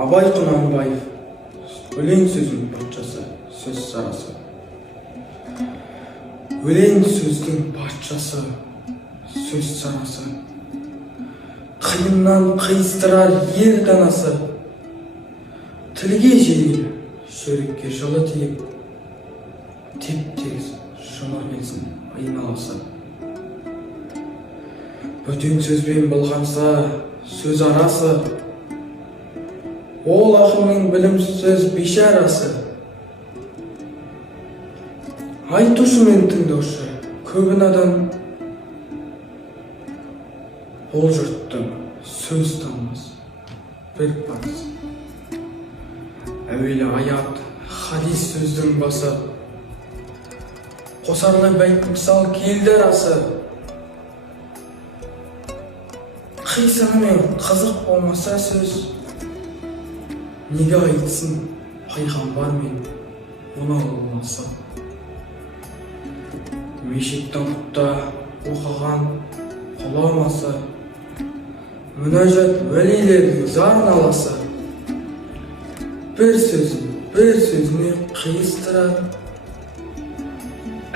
Абай Құнанбаев, өлең сөздің патшасы, сөз сарасы. Өлең сөздің патшасы, сөз сарасы. Қиыннан қиыстырар ер данасы. Тілге жеңіл, жүрекке жылы тиіп, теп-тегіс жұмыр келсін айналасы. Бөтен сөзбен былғанса сөз арасы. Ол ақынның білімсіз бейшарасы. Айтушы мен тыңдаушы көбін адам. Ол жұрттың сөз танымас бір парыз. Әуелі аят, хадис сөздің басы. Қосарлы бәйт мысал келді арасы. Қисынымен қызық болмаса сөз, неге айтсын пайғамбар мен оны аласы. Мешіттің құтта оқыған құламасы, мүнәжат уәлилердің зар наласы. Бір сөзіне қиыстырар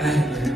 әрбір